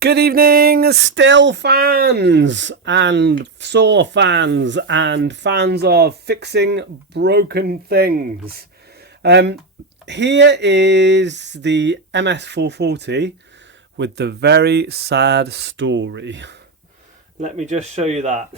Good evening, Stihl fans and saw fans and fans of fixing broken things. Here is the MS440 with the very sad story. Let me just show you that.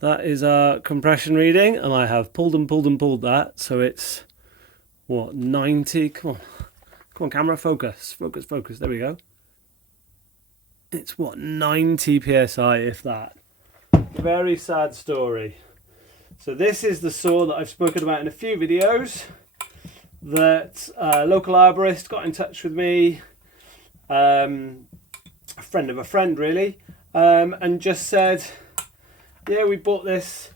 That is our compression reading, and I have pulled that, so it's what, 90? Come on camera, focus, there we go. It's what, 90 psi, if that. Very sad story. So this is the saw that I've spoken about in a few videos, that a local arborist got in touch with me, a friend of a friend really, and just said, yeah, we bought this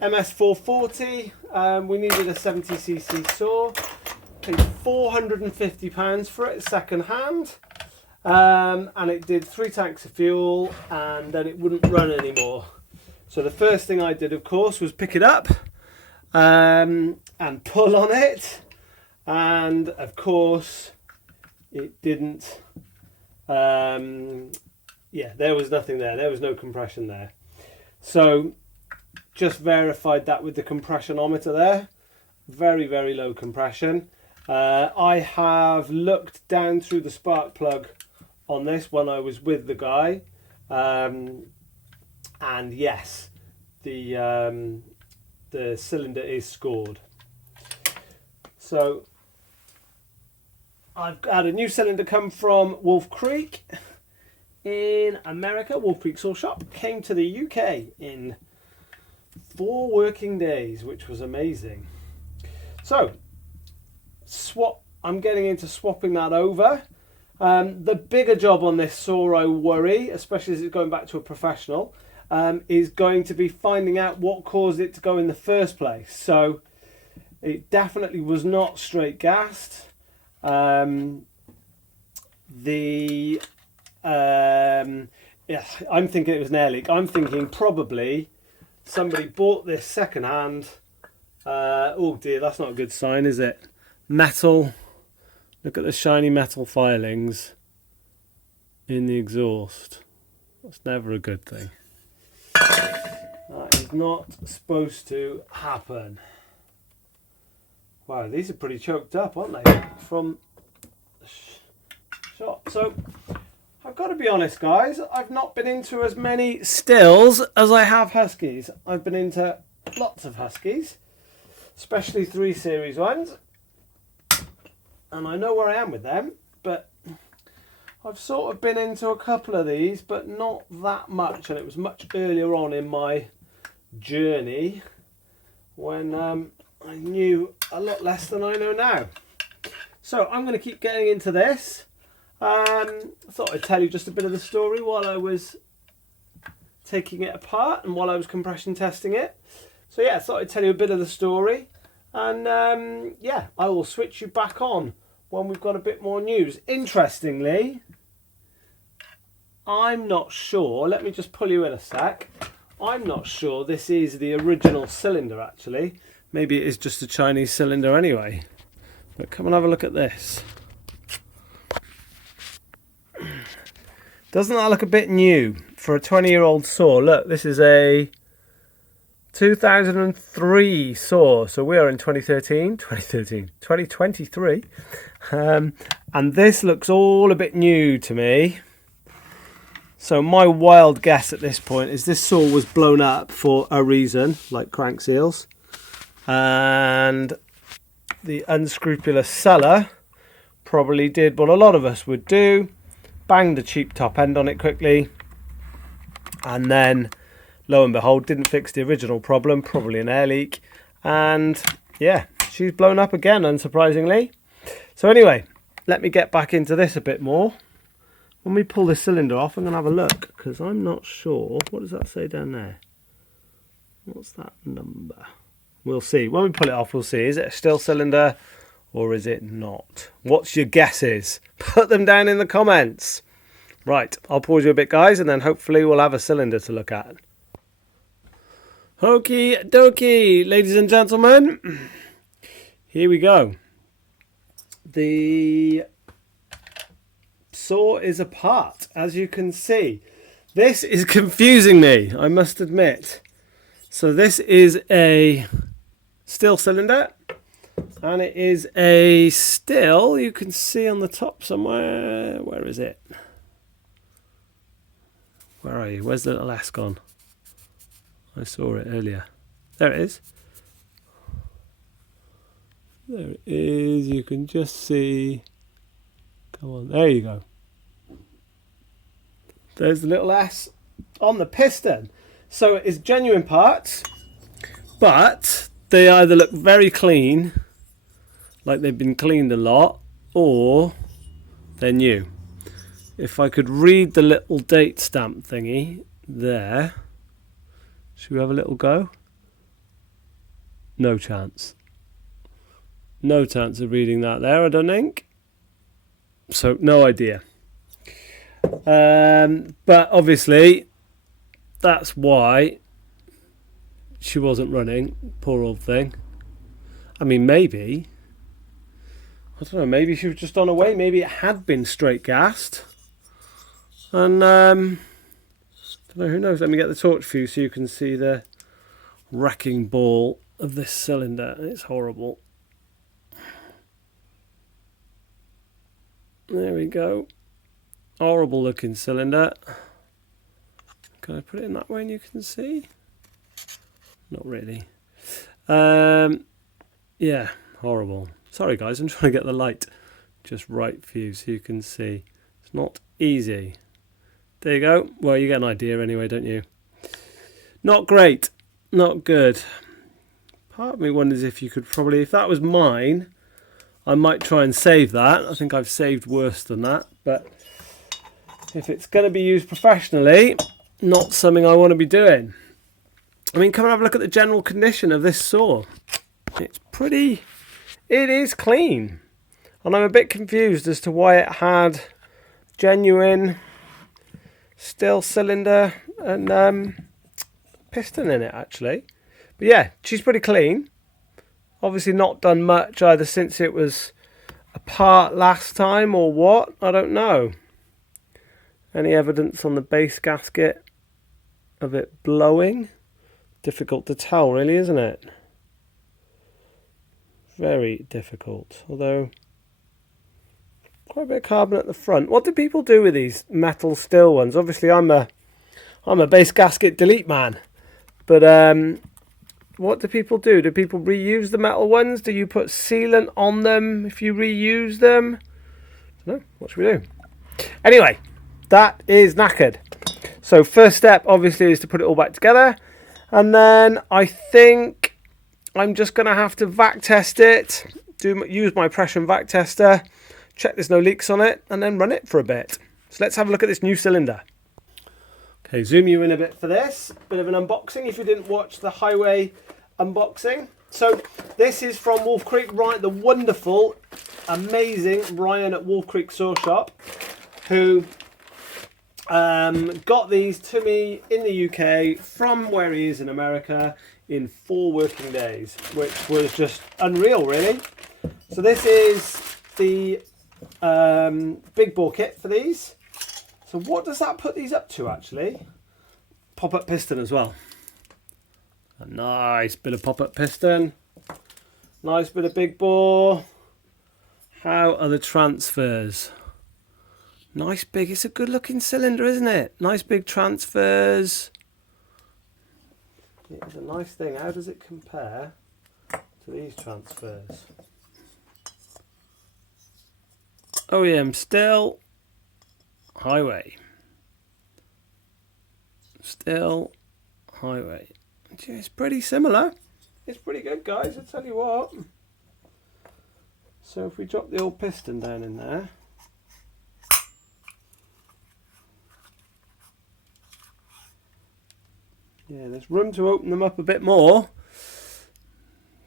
MS440, we needed a 70cc saw, paid £450 for it second hand. And it did 3 tanks of fuel, and then it wouldn't run anymore. So the first thing I did, of course, was pick it up and pull on it, and of course it didn't. Yeah, there was nothing there. There was no compression there. So just verified that with the compressionometer there. Very, very low compression. I have looked down through the spark plug on this when I was with the guy, and yes, the cylinder is scored. So I've had a new cylinder come from Wolf Creek in America. Wolf Creek Saw Shop came to the UK in 4 working days, which was amazing. So I'm getting into swapping that over. The bigger job on this saw, I worry, especially as it's going back to a professional, is going to be finding out what caused it to go in the first place. So it definitely was not straight gassed. Yeah, I'm thinking it was an air leak. I'm thinking probably somebody bought this second hand. Oh dear, that's not a good sign, is it? Metal. Look at the shiny metal filings in the exhaust. That's never a good thing. That is not supposed to happen. Wow, these are pretty choked up, aren't they? From the shot. So, I've got to be honest, guys. I've not been into as many Stihls as I have Huskies. I've been into lots of Huskies, especially 3 Series ones. And I know where I am with them, but I've sort of been into a couple of these, but not that much, and it was much earlier on in my journey when I knew a lot less than I know now. So I'm going to keep getting into this. I thought I'd tell you just a bit of the story while I was taking it apart and while I was compression testing it. So yeah, I thought I'd tell you a bit of the story. And yeah, I will switch you back on when we've got a bit more news. Interestingly, I'm not sure, let me just pull you in a sec. I'm not sure this is the original cylinder actually. Maybe it is just a Chinese cylinder anyway. But come and have a look at this. Doesn't that look a bit new for a 20-year-old saw? Look, this is a 2003 saw, so we are in 2023, and this looks all a bit new to me. So my wild guess at this point is this saw was blown up for a reason, like crank seals, and the unscrupulous seller probably did what a lot of us would do, banged a cheap top end on it quickly, and then lo and behold, didn't fix the original problem, probably an air leak, and yeah, she's blown up again, unsurprisingly. So anyway, let me get back into this a bit more. When we pull this cylinder off, I'm going to have a look, because I'm not sure. What does that say down there? What's that number? We'll see. When we pull it off, we'll see. Is it a Stihl cylinder, or is it not? What's your guesses? Put them down in the comments. Right, I'll pause you a bit, guys, and then hopefully we'll have a cylinder to look at. Okie dokie, ladies and gentlemen, here we go. The saw is apart, as you can see. This is confusing me, I must admit. So this is a Stihl cylinder, and it is a Stihl, you can see on the top somewhere. Where is it? Where are you? Where's the little S gone? I saw it earlier. There it is. There it is. You can just see. Come on. There you go. There's the little S on the piston. So it is genuine parts, but they either look very clean, like they've been cleaned a lot, or they're new. If I could read the little date stamp thingy there. Should we have a little go? No chance. No chance of reading that there, I don't think. So, no idea. But obviously, that's why she wasn't running. Poor old thing. I mean, maybe. I don't know, maybe she was just on her way. Maybe it had been straight gassed. And, don't know, who knows. Let me get the torch for you so you can see the wrecking ball of this cylinder. It's horrible. There we go. Horrible looking cylinder. Can I put it in that way and you can see? Not really. Yeah, horrible. Sorry guys, I'm trying to get the light just right for you so you can see. It's not easy. There you go. Well, you get an idea anyway, don't you? Not great. Not good. Part of me wonders if you could probably, if that was mine, I might try and save that. I think I've saved worse than that. But if it's going to be used professionally, not something I want to be doing. I mean, come and have a look at the general condition of this saw. It's pretty, it is clean. And I'm a bit confused as to why it had genuine Stihl cylinder and piston in it actually. But yeah, she's pretty clean. Obviously not done much either since it was apart last time or what, I don't know. Any evidence on the base gasket of it blowing? Difficult to tell really, isn't it? Very difficult, although quite a bit of carbon at the front. What do people do with these metal Stihl ones? Obviously I'm a base gasket delete man, but what do people do? Do people reuse the metal ones? Do you put sealant on them if you reuse them? I don't know. What should we do? Anyway, that is knackered. So first step obviously is to put it all back together, and then I think I'm just going to have to vac test it, use my pressure and vac tester, check there's no leaks on it, and then run it for a bit. So let's have a look at this new cylinder. Okay, zoom you in a bit for this. Bit of an unboxing if you didn't watch the Hyway unboxing. So this is from Wolf Creek, the wonderful, amazing Ryan at Wolf Creek Saw Shop, who got these to me in the UK from where he is in America in 4 working days, which was just unreal really. So this is the big bore kit for these. So what does that put these up to actually? Pop-up piston as well. A nice bit of pop-up piston. Nice bit of big bore. How are the transfers? Nice big, it's a good looking cylinder, isn't it? Nice big transfers. It's a nice thing. How does it compare to these transfers? OEM Stihl, Hyway. Stihl, Hyway. It's pretty similar. It's pretty good, guys, I tell you what. So if we drop the old piston down in there. Yeah, there's room to open them up a bit more.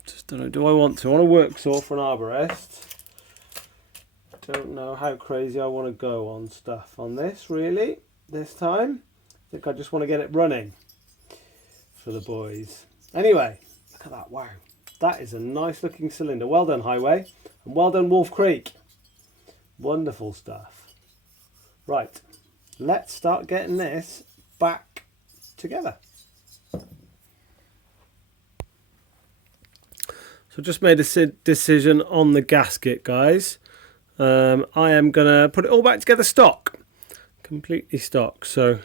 Just don't know, do I want to? I want a work saw for an arborist. Don't know how crazy I want to go on stuff on this, really, this time. I think I just want to get it running for the boys. Anyway, look at that, wow. That is a nice looking cylinder. Well done, Hyway, and well done, Wolf Creek. Wonderful stuff. Right, let's start getting this back together. So just made a decision on the gasket, guys. I am going to put it all back together stock. Completely stock. So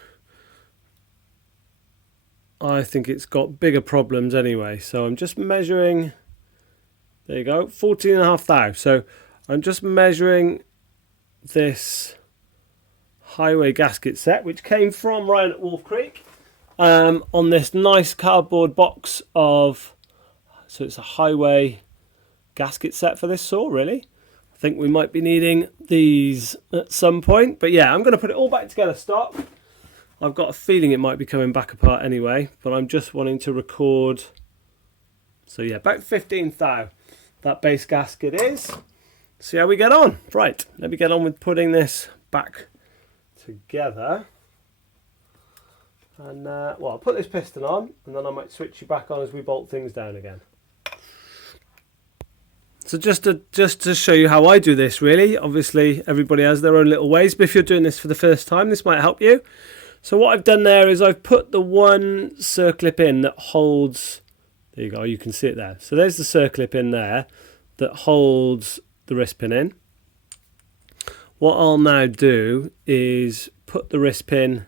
I think it's got bigger problems anyway. So I'm just measuring, there you go, 14.5 thou. So I'm just measuring this Hyway gasket set, which came from Ryan at Wolf Creek, on this nice cardboard box of, so it's a Hyway gasket set for this saw, really. I think we might be needing these at some point, but yeah, I'm going to put it all back together stock. I've got a feeling it might be coming back apart anyway, but I'm just wanting to record. So yeah, about 15 thou that base gasket is. See how we get on. Right, let me get on with putting this back together. And well, I'll put this piston on, and then I might switch you back on as we bolt things down again. So just to show you how I do this, really, obviously everybody has their own little ways, but if you're doing this for the first time, this might help you. So what I've done there is I've put the one circlip in that holds, there you go, you can see it there. So there's the circlip in there that holds the wrist pin in. What I'll now do is put the wrist pin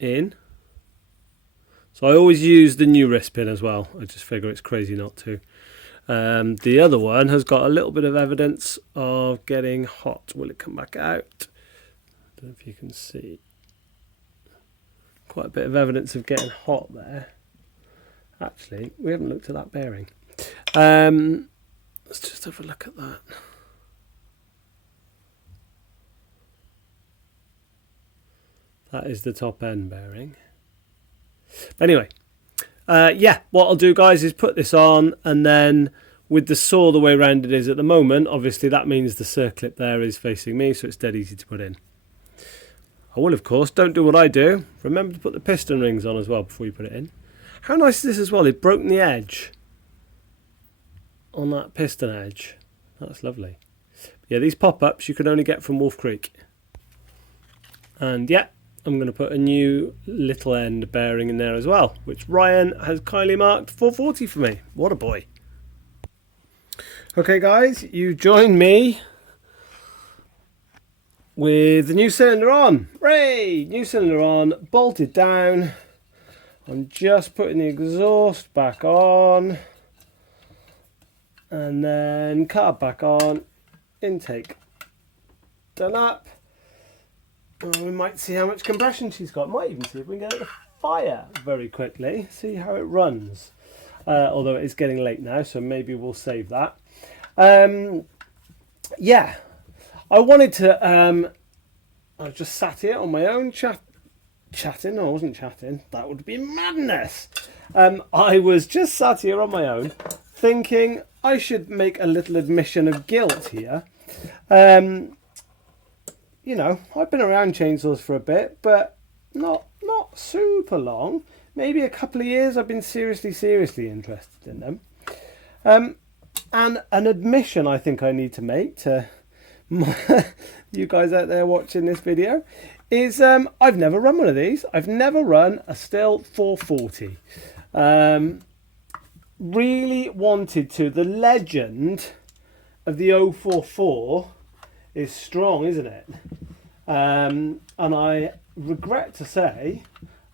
in. So I always use the new wrist pin as well. I just figure it's crazy not to. The other one has got a little bit of evidence of getting hot. Will it come back out? I don't know if you can see. Quite a bit of evidence of getting hot there. Actually, we haven't looked at that bearing. Let's just have a look at that. That is the top end bearing. Anyway. Yeah, what I'll do, guys, is put this on, and then with the saw the way around it is at the moment, obviously that means the circlip there is facing me, so it's dead easy to put in. I will, of course, don't do what I do. Remember to put the piston rings on as well before you put it in. How nice is this as well? They've broken the edge on that piston edge. That's lovely. Yeah, these pop-ups you can only get from Wolf Creek. And yeah, I'm going to put a new little end bearing in there as well, which Ryan has kindly marked 440 for me. What a boy. Okay guys, you join me with the new cylinder on. Hooray! New cylinder on, bolted down. I'm just putting the exhaust back on. And then carb back on. Intake done up. We might see how much compression she's got. Might even see if we can get it to fire very quickly. See how it runs. Although it is getting late now, so maybe we'll save that. Yeah, I wanted to. I was just sat here on my own chatting. No, I wasn't chatting. That would be madness. I was just sat here on my own, thinking I should make a little admission of guilt here. You know, I've been around chainsaws for a bit, but not super long. Maybe a couple of years I've been seriously interested in them. And an admission I think I need to make to you guys out there watching this video is I've never run one of these. I've never run a Stihl 440. Really wanted to. The legend of the 044 is strong, isn't it? And I regret to say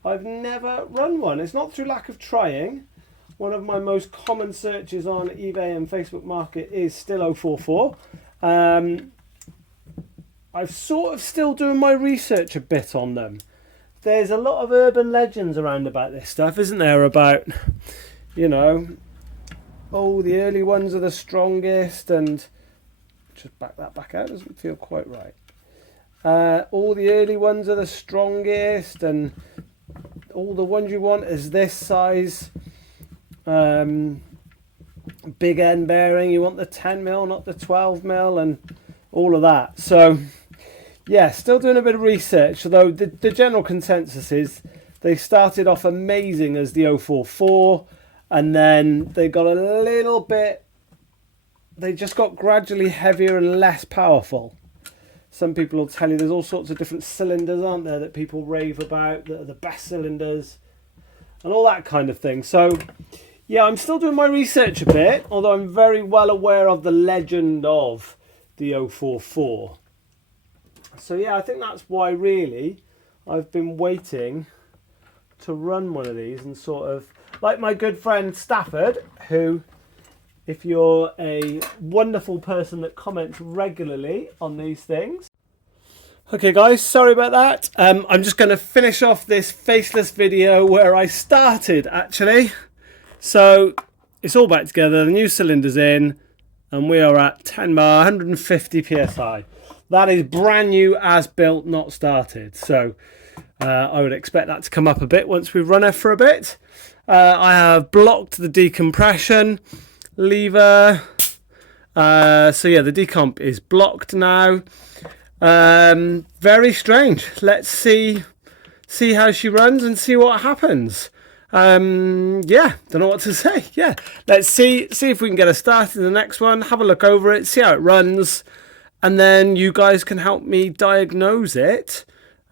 I've never run one. It's not through lack of trying. One of my most common searches on eBay and Facebook Market is Stihl 044. I'm sort of still doing my research a bit on them. There's a lot of urban legends around about this stuff, isn't there? About, you know, oh, the early ones are the strongest, and just back that back out, doesn't feel quite right. All the early ones are the strongest, and all the ones you want is this size big end bearing. You want the 10mm, not the 12mm, and all of that. So yeah, still doing a bit of research, although the general consensus is they started off amazing as the 044, and then they got a little bit, they just got gradually heavier and less powerful. Some people will tell you there's all sorts of different cylinders, aren't there, that people rave about, that are the best cylinders and all that kind of thing. So yeah, I'm still doing my research a bit, although I'm very well aware of the legend of the 044. So yeah, I think that's why really I've been waiting to run one of these, and sort of like my good friend Stafford, who, if you're a wonderful person that comments regularly on these things. Okay guys, sorry about that. I'm just going to finish off this faceless video where I started actually. So it's all back together, the new cylinder's in, and we are at 10 bar, 150 psi. That is brand new as built, not started. So I would expect that to come up a bit once we've run it for a bit. I have blocked the decompression lever. So yeah, the decomp is blocked now. Very strange. Let's see how she runs and see what happens. Yeah, don't know what to say. Yeah, let's see if we can get her started in the next one, have a look over it, see how it runs, and then you guys can help me diagnose it.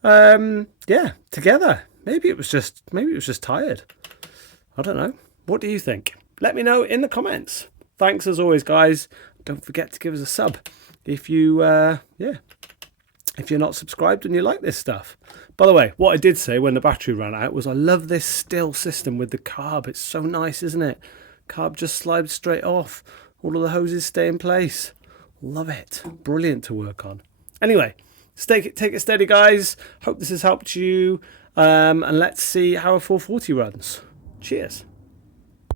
Yeah, together. Maybe it was just tired. I don't know. What do you think? Let me know in the comments. Thanks as always, guys. Don't forget to give us a sub if you if you're not subscribed and you like this stuff. By the way, what I did say when the battery ran out was I love this Stihl system with the carb. It's so nice, isn't it? Carb just slides straight off. All of the hoses stay in place. Love it. Brilliant to work on. Anyway, take it steady, guys. Hope this has helped you. And let's see how a 440 runs. Cheers.